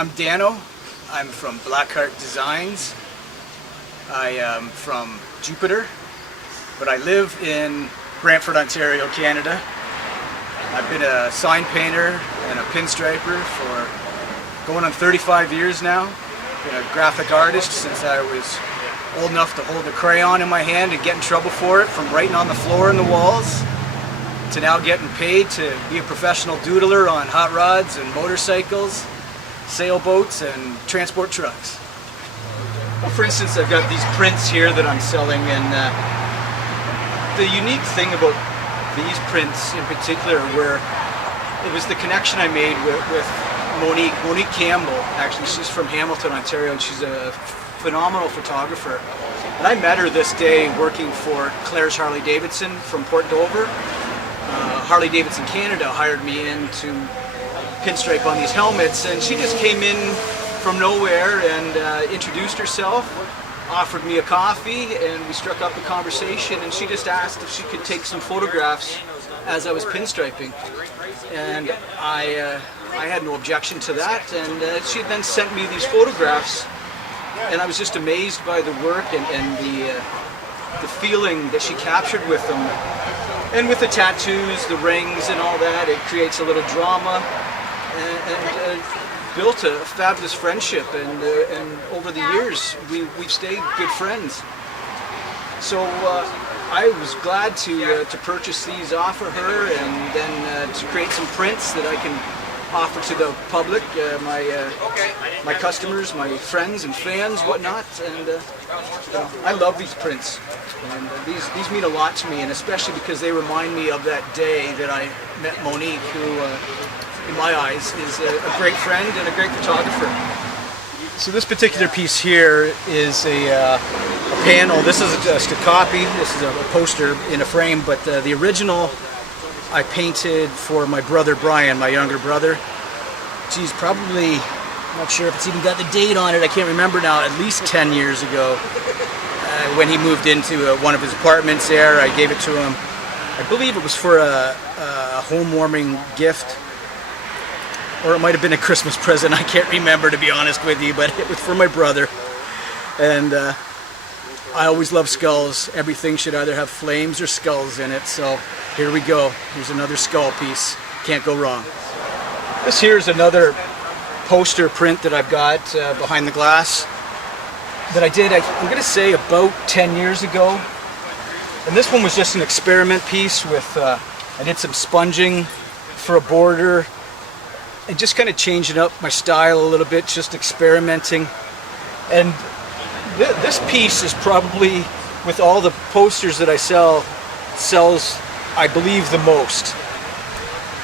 I'm Dano. I'm from Blackheart Designs. I am from Jupiter, but I live in Brantford, Ontario, Canada. I've been a sign painter and a pinstriper for going on 35 years now. Been a graphic artist since I was old enough to hold a crayon in my hand and get in trouble for it, from writing on the floor and the walls to now getting paid to be a professional doodler on hot rods and motorcycles, sailboats and transport trucks. Well, for instance, I've got these prints here that I'm selling, and the unique thing about these prints in particular, where it was the connection I made with Monique Campbell. Actually, she's from Hamilton, Ontario, and she's a phenomenal photographer. And I met her this day working for Claire's Harley Davidson from Port Dover. Harley Davidson Canada hired me in to pinstripe on these helmets, and she just came in from nowhere and introduced herself, offered me a coffee, and we struck up a conversation, and she just asked if she could take some photographs as I was pinstriping. And I had no objection to that, and she then sent me these photographs, and I was just amazed by the work and the feeling that she captured with them. And with the tattoos, the rings and all that, it creates a little drama, and built a fabulous friendship, and over the years we've stayed good friends. So I was glad to purchase these off of her, and then to create some prints that I can offer to the public, my customers, my friends and fans, whatnot. And I love these prints, and these mean a lot to me, and especially because they remind me of that day that I met Monique, who in my eyes is a great friend and a great photographer. So this particular piece here is a panel. This is just a copy. This is a poster in a frame, but the original I painted for my brother Brian, my younger brother. Geez, probably, I'm not sure if it's even got the date on it, I can't remember now, at least 10 years ago. When he moved into one of his apartments there, I gave it to him. I believe it was for a home warming gift, or it might have been a Christmas present. I can't remember, to be honest with you, but it was for my brother. And I always love skulls. Everything should either have flames or skulls in it, so here we go. Here's another skull piece. Can't go wrong. This here is another poster print that I've got behind the glass that I did, I'm going to say, about 10 years ago. And this one was just an experiment piece with, I did some sponging for a border and just kind of changing up my style a little bit, just experimenting. And this piece is probably, with all the posters that I sells, I believe, the most.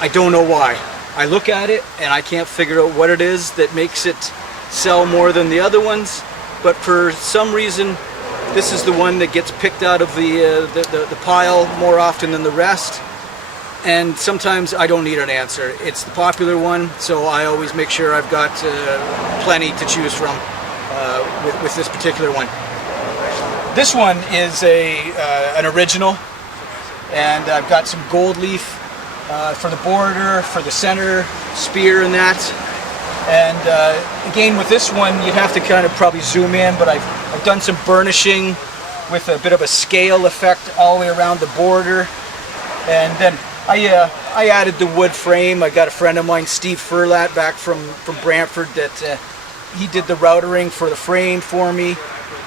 I don't know why. I look at it and I can't figure out what it is that makes it sell more than the other ones, but for some reason this is the one that gets picked out of the pile more often than the rest. And sometimes I don't need an answer. It's the popular one, so I always make sure I've got plenty to choose from with this particular one. This one is an original, and I've got some gold leaf for the border, for the center spear and that. And again, with this one, you'd have to kind of probably zoom in, but I've done some burnishing with a bit of a scale effect all the way around the border. And then I added the wood frame. I got a friend of mine, Steve Furlat, back from Brantford, that he did the routering for the frame for me,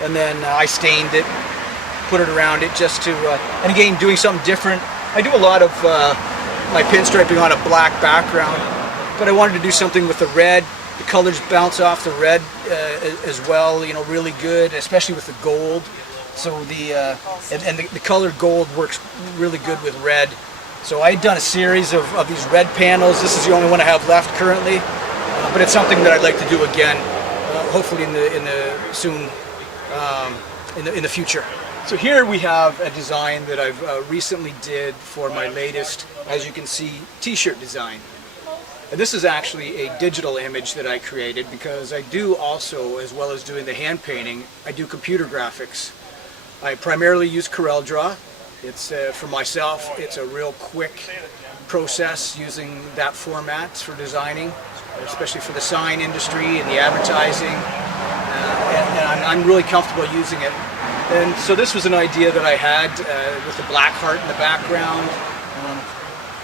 and then I stained it, put it around it just to, and again, doing something different. I do a lot of my pinstriping on a black background, but I wanted to do something with the red. The colors bounce off the red as well, you know, really good, especially with the gold. So the color gold works really good with red. So I had done a series of these red panels. This is the only one I have left currently, but it's something that I'd like to do again, hopefully in the future. So here we have a design that I've recently did for my latest, as you can see, t-shirt design. And this is actually a digital image that I created, because I do also, as well as doing the hand painting, I do computer graphics. I primarily use CorelDRAW. It's for myself, it's a real quick process using that format for designing. especially for the sign industry and the advertising, and I'm really comfortable using it. And so this was an idea that I had with the black heart in the background,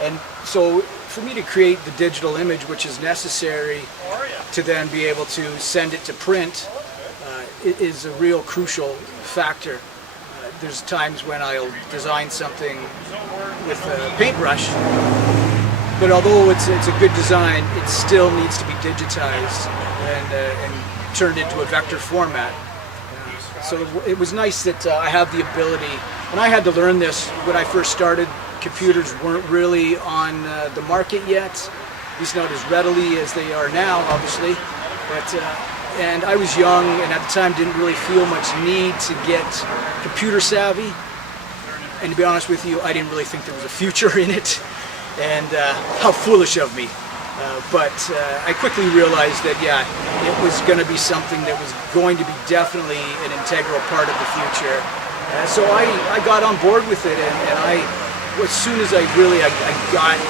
and so for me to create the digital image which is necessary to then be able to send it to print is a real crucial factor. There's times when I'll design something with a paintbrush, but although it's a good design, it still needs to be digitized and turned into a vector format. So it was nice that I have the ability, and I had to learn this when I first started. Computers weren't really on the market yet, at least not as readily as they are now, obviously. But and I was young, and at the time didn't really feel much need to get computer savvy. And to be honest with you, I didn't really think there was a future in it, and how foolish of me. But I quickly realized that, yeah, it was going to be something that was going to be definitely an integral part of the future. So I got on board with it, and as soon as I got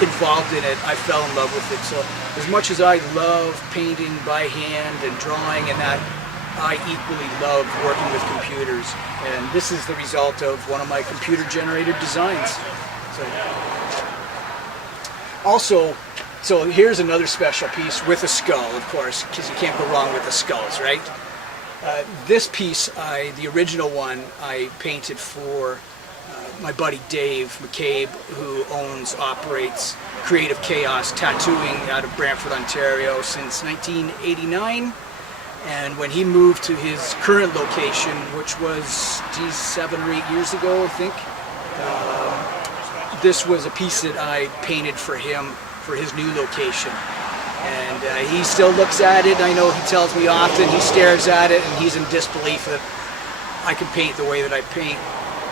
involved in it, I fell in love with it. So as much as I love painting by hand and drawing and that, I equally love working with computers. And this is the result of one of my computer-generated designs. So here's another special piece with a skull, of course, because you can't go wrong with the skulls, right? This piece, the original one, I painted for my buddy Dave McCabe, who operates Creative Chaos Tattooing out of Brantford, Ontario since 1989. And when he moved to his current location, which was 7 or 8 years ago, I think, this was a piece that I painted for him for his new location. And he still looks at it. I know he tells me often, he stares at it and he's in disbelief that I can paint the way that I paint,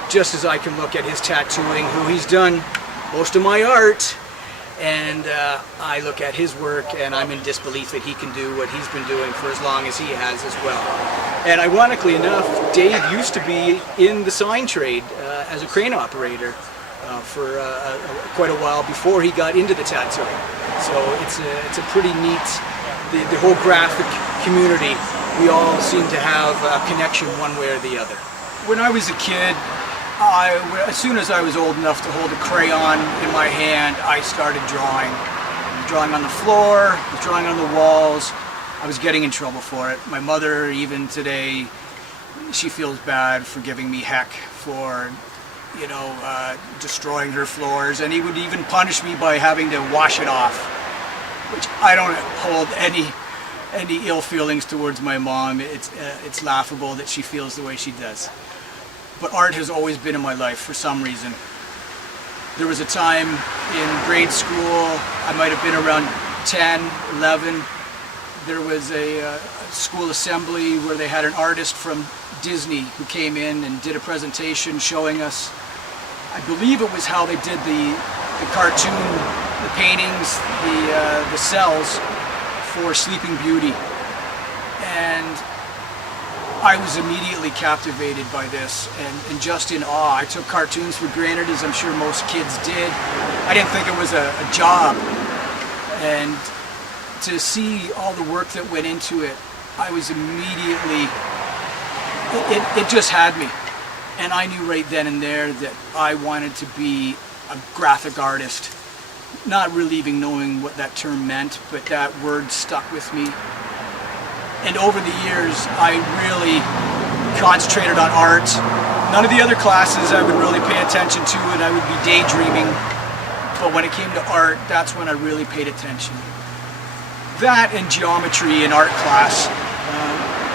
just as I can look at his tattooing, who he's done most of my art, and I look at his work and I'm in disbelief that he can do what he's been doing for as long as he has as well. And ironically enough, Dave used to be in the sign trade as a crane operator for quite a while before he got into the tattooing. So it's a pretty neat, the whole graphic community, we all seem to have a connection one way or the other. When I was a kid, as soon as I was old enough to hold a crayon in my hand, I started drawing. Drawing on the floor, drawing on the walls. I was getting in trouble for it. My mother, even today, she feels bad for giving me heck for, destroying her floors, and he would even punish me by having to wash it off, which I don't hold any ill feelings towards my mom. It's laughable that she feels the way she does. But art has always been in my life for some reason. There was a time in grade school, I might have been around 10, 11, there was a school assembly where they had an artist from Disney who came in and did a presentation showing us, I believe it was how they did the cartoon, the paintings, the cells for Sleeping Beauty. And I was immediately captivated by this and just in awe. I took cartoons for granted, as I'm sure most kids did. I didn't think it was a job. And to see all the work that went into it, I was immediately, it just had me. And I knew right then and there that I wanted to be a graphic artist. Not really even knowing what that term meant, but that word stuck with me. And over the years, I really concentrated on art. None of the other classes I would really pay attention to, and I would be daydreaming. But when it came to art, that's when I really paid attention. That and geometry in art class.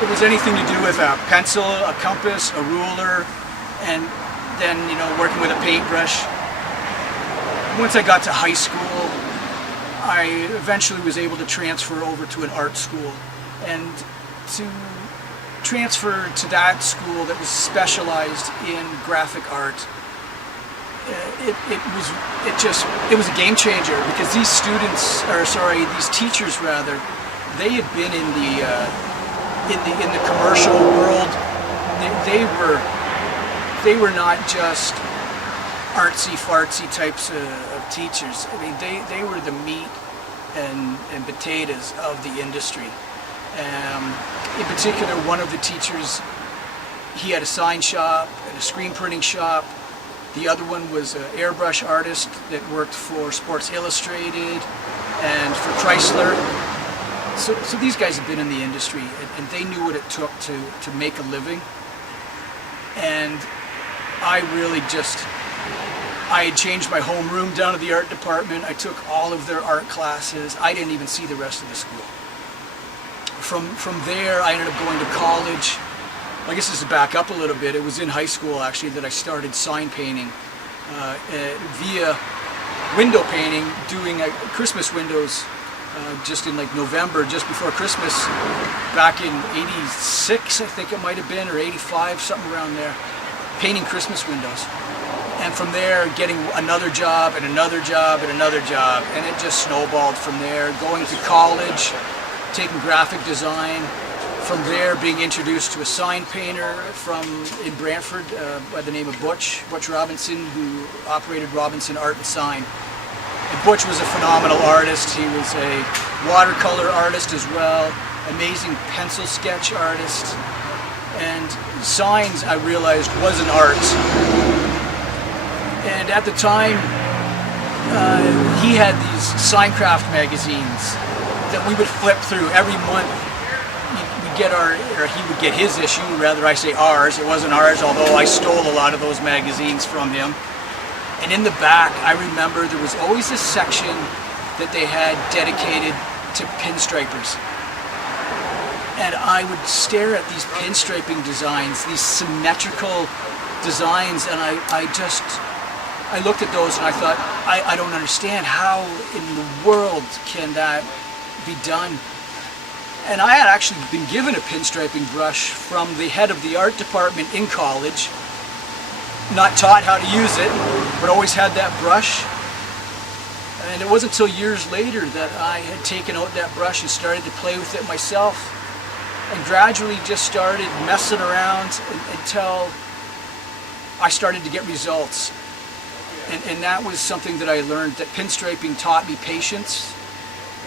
It was anything to do with a pencil, a compass, a ruler, and then, working with a paintbrush. Once I got to high school, I eventually was able to transfer over to an art school. And to transfer to that school that was specialized in graphic art, it was a game changer, because these teachers rather, they had been in the commercial world. They were not just artsy fartsy types of teachers. I mean, they were the meat and potatoes of the industry. In particular, one of the teachers, he had a sign shop and a screen printing shop. The other one was an airbrush artist that worked for Sports Illustrated and for Chrysler. So these guys have been in the industry, and they knew what it took to make a living. And I had changed my homeroom down to the art department. I took all of their art classes. I didn't even see the rest of the school. From there, I ended up going to college. I guess just to back up a little bit, it was in high school actually that I started sign painting via window painting, doing Christmas windows just in like November, just before Christmas, back in '86, I think it might have been, or '85, something around there, painting Christmas windows. And from there, getting another job and another job and another job, and it just snowballed from there. Going to college, taking graphic design. From there, being introduced to a sign painter in Brantford by the name of Butch Robinson, who operated Robinson Art and Sign. And Butch was a phenomenal artist. He was a watercolor artist as well, amazing pencil sketch artist. And signs, I realized, was an art. And at the time, he had these Signcraft magazines that we would flip through every month. He would get his issue, rather I say ours. It wasn't ours, although I stole a lot of those magazines from him. And in the back, I remember there was always a section that they had dedicated to pinstripers. And I would stare at these pinstriping designs, these symmetrical designs, and I looked at those and I thought, I don't understand how in the world can that be done. And I had actually been given a pinstriping brush from the head of the art department in college, not taught how to use it, but always had that brush. And it wasn't until years later that I had taken out that brush and started to play with it myself, and gradually just started messing around until I started to get results. And that was something that I learned, that pinstriping taught me patience.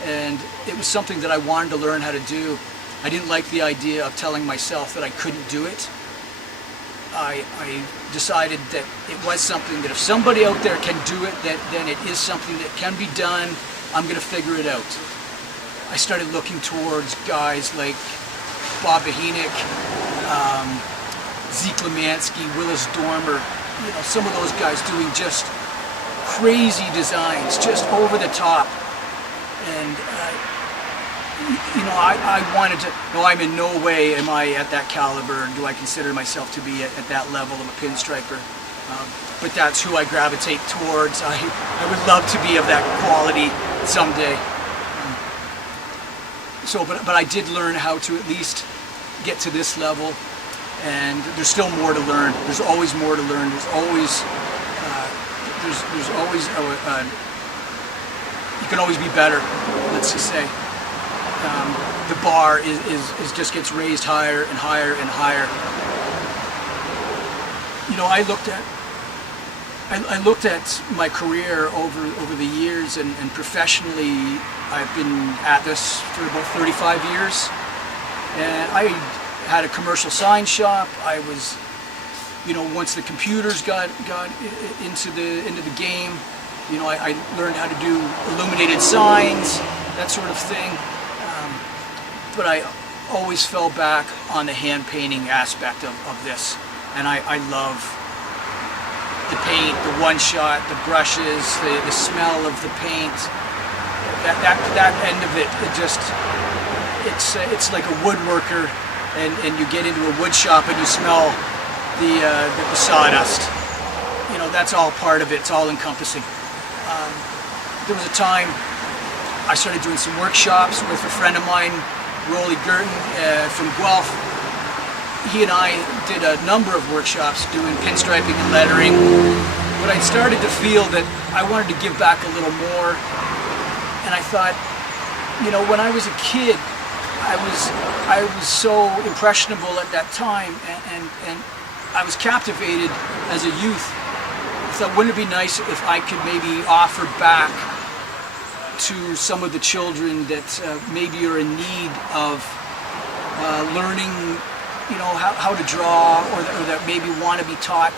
And it was something that I wanted to learn how to do. I didn't like the idea of telling myself that I couldn't do it. I decided that it was something that if somebody out there can do it, then it is something that can be done. I'm going to figure it out. I started looking towards guys like Bob Behenick, Zeke Lemansky, Willis Dormer, some of those guys doing just crazy designs, just over the top. And I wanted to, I'm in no way am I at that caliber, do I consider myself to be at that level of a pinstriper. But that's who I gravitate towards. I would love to be of that quality someday. But I did learn how to at least get to this level, and there's still more to learn. There's always more to learn. There's always you can always be better, let's just say. The bar is just gets raised higher and higher and higher. I looked at my career over the years, and professionally I've been at this for about 35 years. And I had a commercial sign shop. I was, once the computers got into the game, I learned how to do illuminated signs, that sort of thing. But I always fell back on the hand painting aspect of this. And I love the paint, the one shot, the brushes, the smell of the paint. That end of it, it's like a woodworker, and you get into a wood shop and you smell the sawdust. That's all part of it. It's all encompassing. There was a time I started doing some workshops with a friend of mine, Rolly Gurton from Guelph. He and I did a number of workshops doing pinstriping and lettering, but I started to feel that I wanted to give back a little more. And I thought, when I was a kid, I was so impressionable at that time, and I was captivated as a youth. I thought, wouldn't it be nice if I could maybe offer back to some of the children that maybe are in need of learning, how to draw, or that maybe want to be taught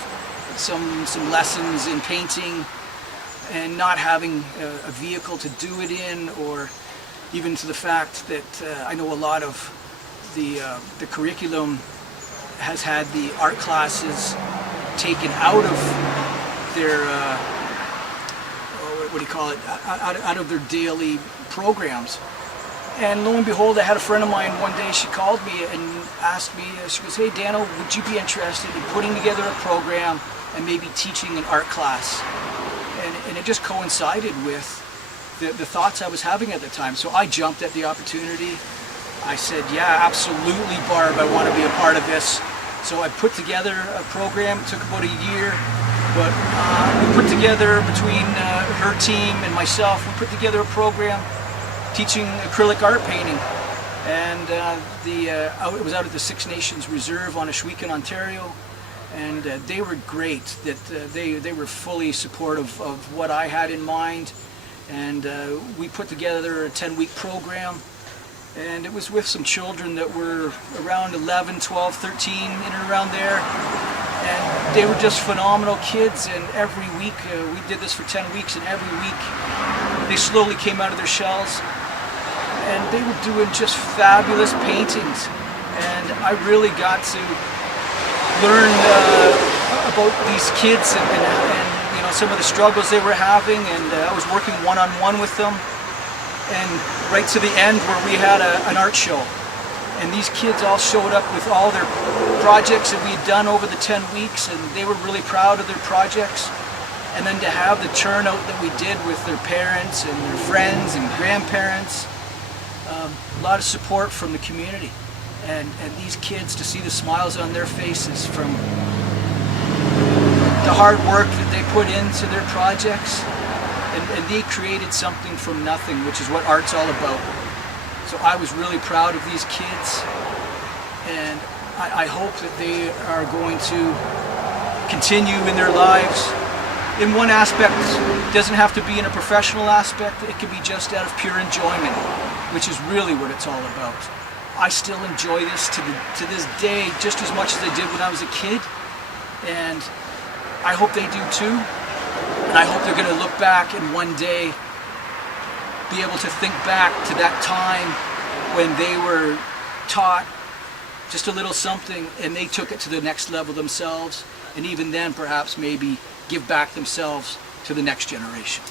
some lessons in painting and not having a vehicle to do it in, or even to the fact that I know a lot of the curriculum has had the art classes taken out of their what do you call it, out of their daily programs. And lo and behold, I had a friend of mine one day, she called me and asked me, she goes, "Hey Dano, would you be interested in putting together a program and maybe teaching an art class?" And it just coincided with the thoughts I was having at the time. So I jumped at the opportunity. I said, "Yeah, absolutely, Barb, I want to be a part of this." So I put together a program. It took about a year, but we put together, between her team and myself, we put together a program teaching acrylic art painting. And it was out at the Six Nations Reserve on Ohsweken, Ontario. And they were great. That they were fully supportive of what I had in mind. And we put together a 10-week program. And it was with some children that were around 11, 12, 13, in and around there. And they were just phenomenal kids. And every week, we did this for 10 weeks, and every week they slowly came out of their shells. And they were doing just fabulous paintings. And I really got to learn about these kids and some of the struggles they were having. And I was working one-on-one with them. And right to the end, where we had an art show. And these kids all showed up with all their projects that we had done over the 10 weeks, and they were really proud of their projects. And then to have the turnout that we did with their parents and their friends and grandparents, a lot of support from the community. And these kids, to see the smiles on their faces from the hard work that they put into their projects. And they created something from nothing, which is what art's all about. So I was really proud of these kids, and I hope that they are going to continue in their lives. In one aspect, it doesn't have to be in a professional aspect, it can be just out of pure enjoyment, which is really what it's all about. I still enjoy this to this day just as much as I did when I was a kid, and I hope they do too. And I hope they're going to look back and one day be able to think back to that time when they were taught just a little something and they took it to the next level themselves, and even then perhaps maybe give back themselves to the next generation.